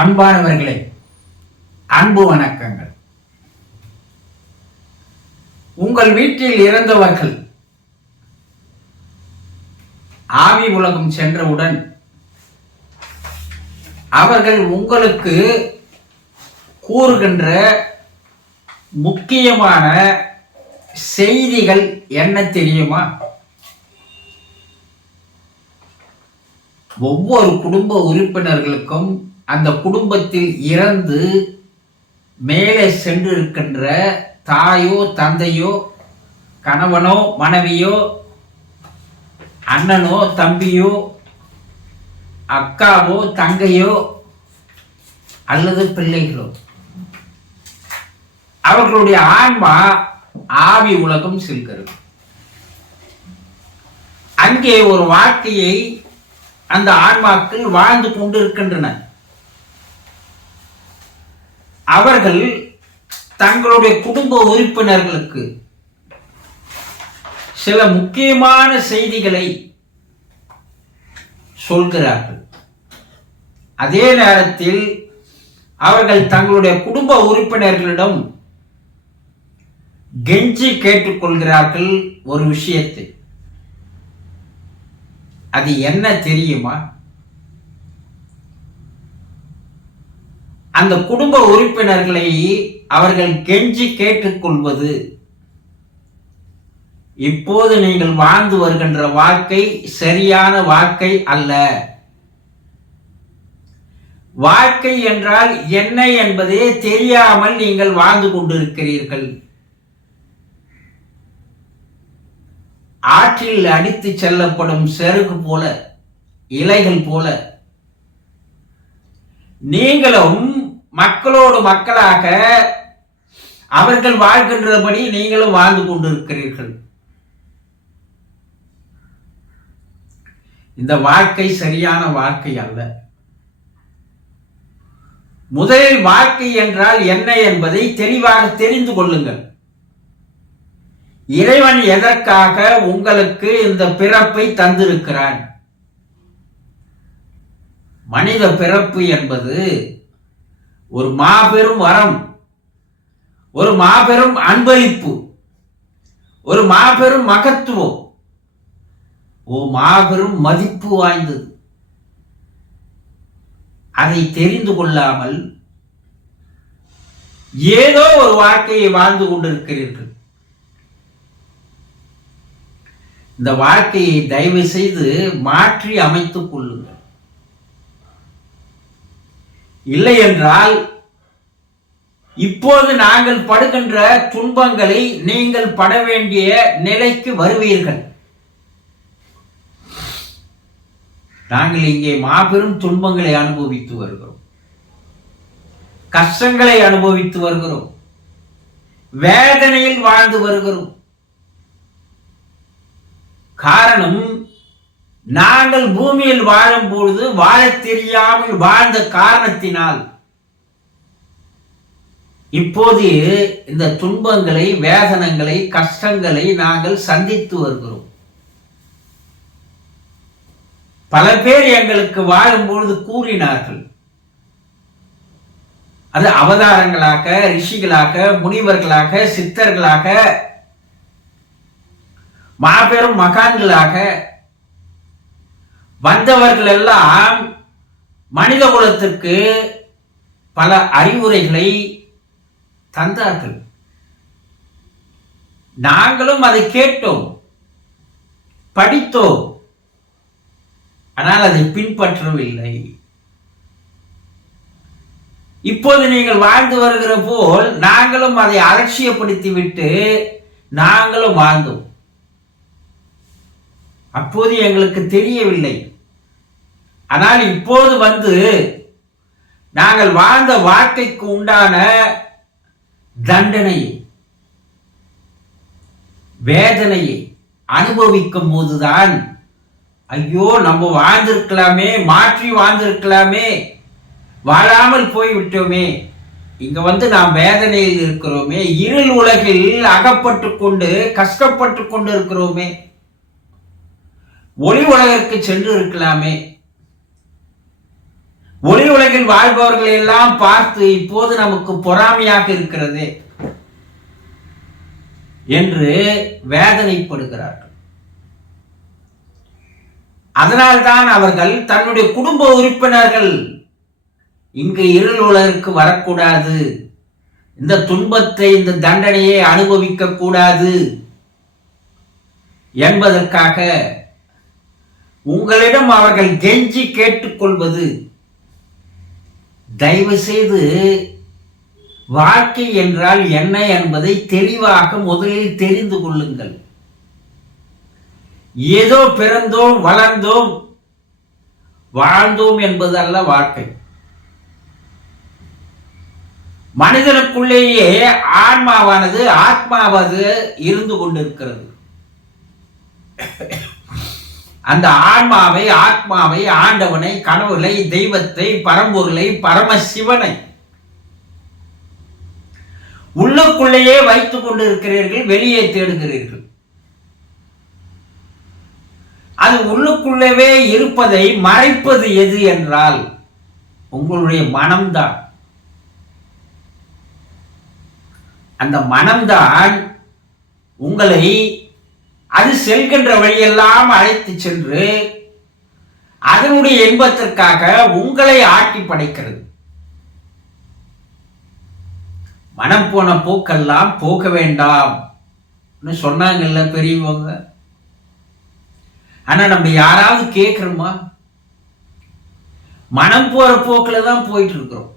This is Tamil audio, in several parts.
அன்பானவர்களே, அன்பு வணக்கங்கள். உங்கள் வீட்டில் இறந்தவர்கள் ஆவி உலகம் சென்றவுடன் அவர்கள் உங்களுக்கு கூறுகின்ற முக்கியமான செய்திகள் என்ன தெரியுமா? ஒவ்வொரு குடும்ப உறுப்பினர்களுக்கும் அந்த குடும்பத்தில் இறந்து மேலே சென்றிருக்கின்ற தாயோ தந்தையோ கணவனோ மனைவியோ அண்ணனோ தம்பியோ அக்காவோ தங்கையோ அல்லது பிள்ளைகளோ, அவர்களுடைய ஆன்மா ஆவி உலகம் செல்கிறது. அங்கே ஒரு வாழ்க்கையை அந்த ஆன்மாக்கள் வாழ்ந்து கொண்டிருக்கின்றன. அவர்கள் தங்களுடைய குடும்ப உறுப்பினர்களுக்கு சில முக்கியமான செய்திகளை சொல்கிறார்கள். அதே நேரத்தில் அவர்கள் தங்களுடைய குடும்ப உறுப்பினர்களிடம் கெஞ்சி கேட்டுக்கொள்கிறார்கள் ஒரு விஷயத்தை. அது என்ன தெரியுமா? அந்த குடும்ப உறுப்பினர்களை அவர்கள் கெஞ்சி கேட்டுக்கொள்வது, இப்போது நீங்கள் வாழ்ந்து வருகின்ற வாழ்க்கை சரியான வாழ்க்கை அல்ல. வாழ்க்கை என்றால் என்ன என்பதே தெரியாமல் நீங்கள் வாழ்ந்து கொண்டிருக்கிறீர்கள். ஆற்றில் அடித்து செல்லப்படும் செருகு போல, இலைகள் போல நீங்களும் மக்களோடு மக்களாக அவர்கள் வாழ்கின்றபடி நீங்களும் வாழ்ந்து கொண்டிருக்கிறீர்கள். இந்த வாழ்க்கை சரியான வாழ்க்கை அல்ல. முதலில் வாழ்க்கை என்றால் என்ன என்பதை தெளிவாக தெரிந்து கொள்ளுங்கள். இறைவன் எதற்காக உங்களுக்கு இந்த பிறப்பை தந்திருக்கிறான்? மனித பிறப்பு என்பது ஒரு மாபெரும் வரம், ஒரு மாபெரும் அன்பளிப்பு, ஒரு மாபெரும் மகத்துவம், ஒரு மாபெரும் மதிப்பு வாய்ந்தது. அதை தெரிந்து கொள்ளாமல் ஏதோ ஒரு வாழ்க்கையை வாழ்ந்து கொண்டிருக்கிறீர்கள். இந்த வாழ்க்கையை தயவு செய்து மாற்றி அமைத்துக் கொள்ளுங்கள். இல்லை என்றால் இப்போது நாங்கள் படுகின்ற துன்பங்களை நீங்கள் பட வேண்டிய நிலைக்கு வருவீர்கள். நாங்கள் இங்கே மாபெரும் துன்பங்களை அனுபவித்து வருகிறோம், கஷ்டங்களை அனுபவித்து வருகிறோம், வேதனையில் வாழ்ந்து வருகிறோம். காரணம், நாங்கள் பூமியில் வாழும் பொழுது வாழ தெரியாமல் வாழ்ந்த காரணத்தினால் இப்போது இந்த துன்பங்களை, வேதனைகளை, கஷ்டங்களை நாங்கள் சந்தித்து வருகிறோம். பல பேர் எங்களுக்கு வாழும் பொழுது கூறினார்கள். அது அவதாரங்களாக, ரிஷிகளாக, முனிவர்களாக, சித்தர்களாக, மாபெரும் மகான்களாக வந்தவர்கள் எல்லாம் மனித குலத்திற்கு பல அறிவுரைகளை தந்தார்கள். நாங்களும் அதை கேட்டோம், படித்தோம், ஆனால் அதை பின்பற்றவில்லை. இப்போது நீங்கள் வாழ்ந்து வருகிற போல் நாங்களும் அதை அலட்சியப்படுத்திவிட்டு நாங்களும் வாழ்ந்தோம். அப்போது எங்களுக்கு தெரியவில்லை. ஆனால் இப்போது வந்து நாங்கள் வாழ்ந்த வாழ்க்கைக்கு உண்டான தண்டனையை, வேதனையை அனுபவிக்கும் போதுதான், ஐயோ நம்ம வாழ்ந்திருக்கலாமே, மாற்றி வாழ்ந்திருக்கலாமே, வாழாமல் போய்விட்டோமே, இங்க வந்து நாம் வேதனையில் இருக்கிறோமே, இருள் உலகில் அகப்பட்டு கொண்டு கஷ்டப்பட்டு கொண்டு இருக்கிறோமே, ஒளி உலகிற்கு சென்று இருக்கலாமே, ஒளி உலகில் வாழ்பவர்களை எல்லாம் பார்த்து இப்போது நமக்கு பொறாமையாக இருக்கிறது என்று வேதனைப்படுகிறார்கள். அதனால்தான் அவர்கள் தன்னுடைய குடும்ப உறுப்பினர்கள் இங்கு இருள் உலகிற்கு வரக்கூடாது, இந்த துன்பத்தை இந்த தண்டனையை அனுபவிக்க கூடாது என்பதற்காக உங்களிடம் அவர்கள் கெஞ்சி கேட்டுக்கொள்வது, தயவு செய்து வாழ்க்கை என்றால் என்ன என்பதை தெளிவாக முதலில் தெரிந்து கொள்ளுங்கள். ஏதோ பிறந்தோம் வளர்ந்தோம் வாழ்ந்தோம் என்பது அல்ல வாழ்க்கை. மனிதனுக்குள்ளேயே ஆன்மாவானது ஆத்மாவது இருந்து கொண்டிருக்கிறது. அந்த ஆன்மாவை, ஆத்மாவை, ஆண்டவனை, கடவுளை, தெய்வத்தை, பரம்பொருளை, பரமசிவனை உள்ளுக்குள்ளேயே வைத்துக் கொண்டிருக்கிறீர்கள், வெளியே தேடுகிறீர்கள். அது உள்ளுக்குள்ளவே இருப்பதை மறைப்பது எது என்றால் உங்களுடைய மனம்தான். அந்த மனம்தான் உங்களை அது செல்கின்ற வழியெல்லாம் அழைத்து சென்று அதனுடைய இன்பத்திற்காக உங்களை ஆட்டி படைக்கிறது. மனம் போன போக்கெல்லாம் போக வேண்டாம் சொன்னாங்கல்ல பெரியவங்க. ஆனா நம்ம யாராவது கேட்கிறோமா? மனம் போற போக்குல தான் போயிட்டு இருக்கிறோம்.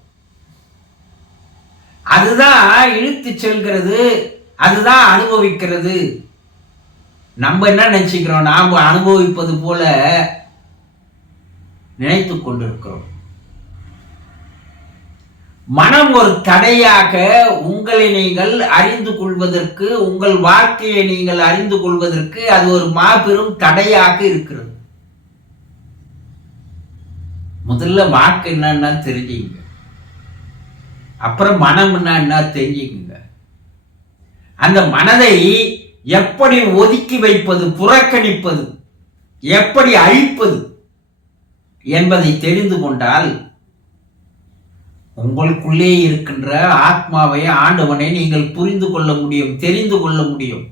அதுதான் இழுத்து செல்கிறது, அதுதான் அனுபவிக்கிறது. நம்ம என்ன நினைச்சுக்கிறோம்? நாம் அனுபவிப்பது போல நினைத்து கொண்டிருக்கிறோம். மனம் ஒரு தடையாக உங்களை நீங்கள் அறிந்து கொள்வதற்கு, உங்கள் வாழ்க்கையை நீங்கள் அறிந்து கொள்வதற்கு அது ஒரு மாபெரும் தடையாக இருக்கிறது. முதல்ல வாக்கு என்னன்னா தெரிஞ்சுங்க, அப்புறம் மனம் என்ன தெரிஞ்சுக்குங்க. அந்த மனதை எப்படி ஒதுக்கி வைப்பது, புறக்கணிப்பது, எப்படி அழிப்பது என்பதை தெரிந்து கொண்டால் உங்களுக்குள்ளே இருக்கின்ற ஆத்மாவை, ஆண்டவனை நீங்கள் புரிந்து கொள்ள முடியும், தெரிந்து கொள்ள முடியும்.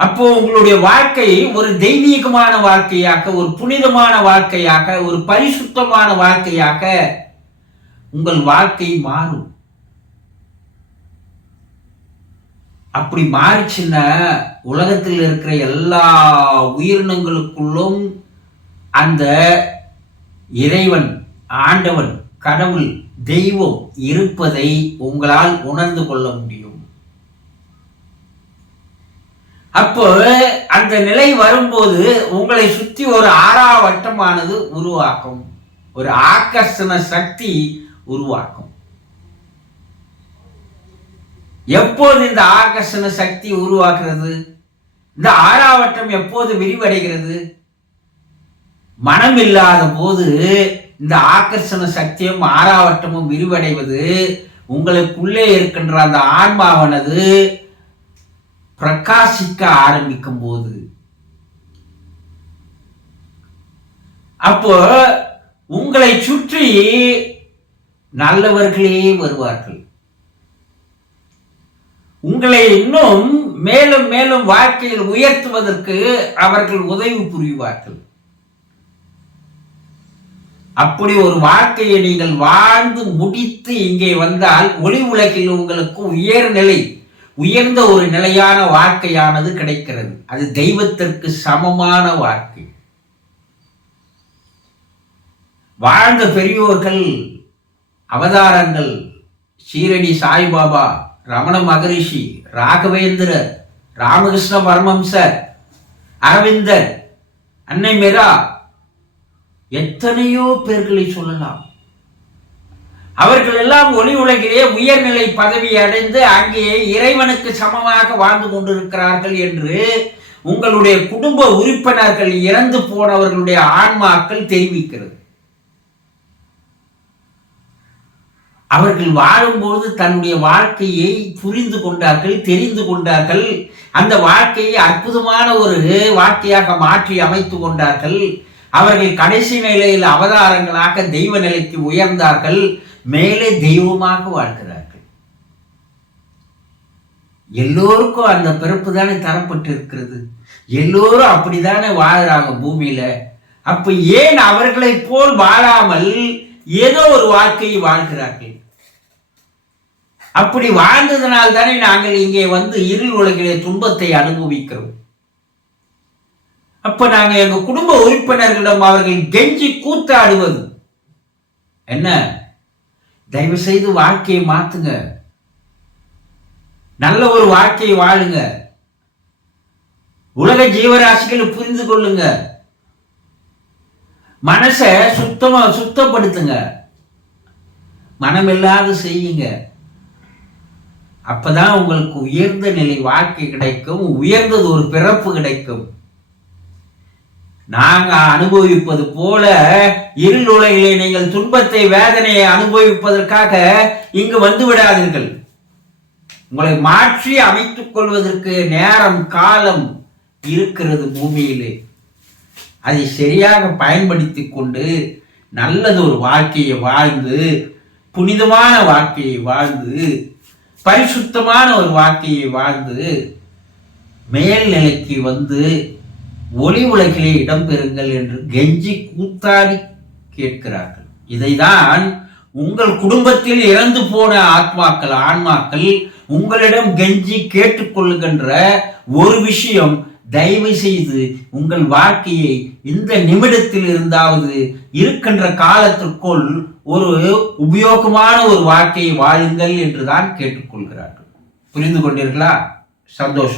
அப்போ உங்களுடைய வாழ்க்கை ஒரு தெய்வீகமான வாழ்க்கையாக, ஒரு புனிதமான வாழ்க்கையாக, ஒரு பரிசுத்தமான வாழ்க்கையாக உங்கள் வாழ்க்கை மாறும். அப்படி மாறிச்சுன்னா உலகத்தில் இருக்கிற எல்லா உயிரினங்களுக்குள்ளும் அந்த இறைவன், ஆண்டவன், கடவுள், தெய்வம் இருப்பதை உங்களால் உணர்ந்து கொள்ள முடியும். அப்போ அந்த நிலை வரும்போது உங்களை சுற்றி ஒரு ஆறாவட்டமானது உருவாக்கும், ஒரு ஆகர்ஷண சக்தி உருவாக்கும். எப்போது இந்த ஆகர்ஷண சக்தி உருவாக்குறது? இந்த ஆறாவட்டம் எப்போது விரிவடைகிறது? மனம் இல்லாத போது இந்த ஆகர்ஷண சக்தியும் ஆறாவட்டமும் விரிவடைவது உங்களுக்குள்ளே இருக்கின்ற அந்த ஆன்மாவானது பிரகாசிக்க ஆரம்பிக்கும் போது. அப்போ உங்களை சுற்றி நல்லவர்களே வருவார்கள். உங்களை இன்னும் மேலும் மேலும் வாழ்க்கையில் உயர்த்துவதற்கு அவர்கள் உதவி புரிவார்கள். அப்படி ஒரு வாழ்க்கையை நீங்கள் வாழ்ந்து முடித்து இங்கே வந்தால் ஒளி உலகில் உங்களுக்கு உயர்நிலை, உயர்ந்த ஒரு நிலையான வாழ்க்கையானது கிடைக்கிறது. அது தெய்வத்திற்கு சமமான வாழ்க்கை. வாழ்ந்த பெரியோர்கள், அவதாரங்கள், ஷீரடி சாய்பாபா, ரமண மகரிஷி, ராகவேந்திரர், ராமகிருஷ்ண பரமஹம்சர், அரவிந்தர், அன்னை மீரா, எத்தனையோ பேர்களை சொல்லலாம். அவர்கள் எல்லாம் ஒளி உலகிலே உயர்நிலை பதவி அடைந்து அங்கே இறைவனுக்கு சமமாக வாழ்ந்து கொண்டிருக்கிறார்கள் என்று உங்களுடைய குடும்ப உறுப்பினர்கள், இறந்து போனவர்களுடைய ஆன்மாக்கள் தெரிவிக்கிறது. அவர்கள் வாழும்போது தன்னுடைய வாழ்க்கையை புரிந்து கொண்டார்கள், தெரிந்து கொண்டார்கள். அந்த வாழ்க்கையை அற்புதமான ஒரு வாழ்க்கையாக மாற்றி அமைத்து கொண்டார்கள். அவர்கள் கடைசி நிலையில் அவதாரங்களாக தெய்வ நிலைக்கு உயர்ந்தார்கள், மேலே தெய்வமாக வாழ்கிறார்கள். எல்லோருக்கும் அந்த பிறப்பு தானே தரப்பட்டு இருக்கிறது. எல்லோரும் அப்படித்தானே வாழ்றாங்க பூமியில. அப்ப ஏன் அவர்களை போல் வாழாமல் ஏதோ ஒரு வாழ்க்கையை வாழ்கிறார்கள்? அப்படி வாழ்ந்ததனால் தானே நாங்கள் இங்கே வந்து இருள் உலகிலே துன்பத்தை அனுபவிக்கிறோம். அப்ப நாங்க எங்க குடும்ப உறுப்பினர்களிடம் அவர்கள் கெஞ்சி கூத்தாடுவது என்ன? தயவு செய்து வாழ்க்கையை மாத்துங்க, நல்ல ஒரு வாழ்க்கையை வாழுங்க, உலக ஜீவராசிகளை புரிந்து கொள்ளுங்க, மனசை சுத்தப்படுத்துங்க, மனமில்லாத செய்யுங்க. அப்பதான் உங்களுக்கு உயர்ந்த நிலை வாழ்க்கை கிடைக்கும், உயர்ந்தது ஒரு பிறப்பு கிடைக்கும். நாங்க அனுபவிப்பது போல இருள் உலகிலே நீங்கள் துன்பத்தை வேதனையை அனுபவிப்பதற்காக இங்கு வந்து விடாதீர்கள். உங்களை மாற்றி அமைத்துக் கொள்வதற்கு நேரம் காலம் இருக்கிறது பூமியிலே. அதை சரியாக பயன்படுத்தி கொண்டு நல்லது ஒரு வாழ்க்கையை வாழ்ந்து, புனிதமான வாழ்க்கையை வாழ்ந்து, பரிசுத்தமான ஒரு வாழ்க்கையை வாழ்ந்து மேல்நிலைக்கு வந்து ஒளி உலகிலே இடம்பெறுங்கள் என்று கெஞ்சி கூத்தாடி கேட்கிறார்கள். இதைதான் உங்கள் குடும்பத்தில் இறந்து போன ஆன்மாக்கள் உங்களிடம் கெஞ்சி கேட்டுக்கொள்ளுகின்ற ஒரு விஷயம், தயவு செய்து உங்கள் வாழ்க்கையை இந்த நிமிடத்தில் இருந்தாவது இருக்கின்ற காலத்திற்குள் ஒரு உபயோகமான ஒரு வாழ்க்கையை வாழுங்கள் என்றுதான் கேட்டுக்கொள்கிறார்கள். புரிந்து கொண்டீர்களா? சந்தோஷம்.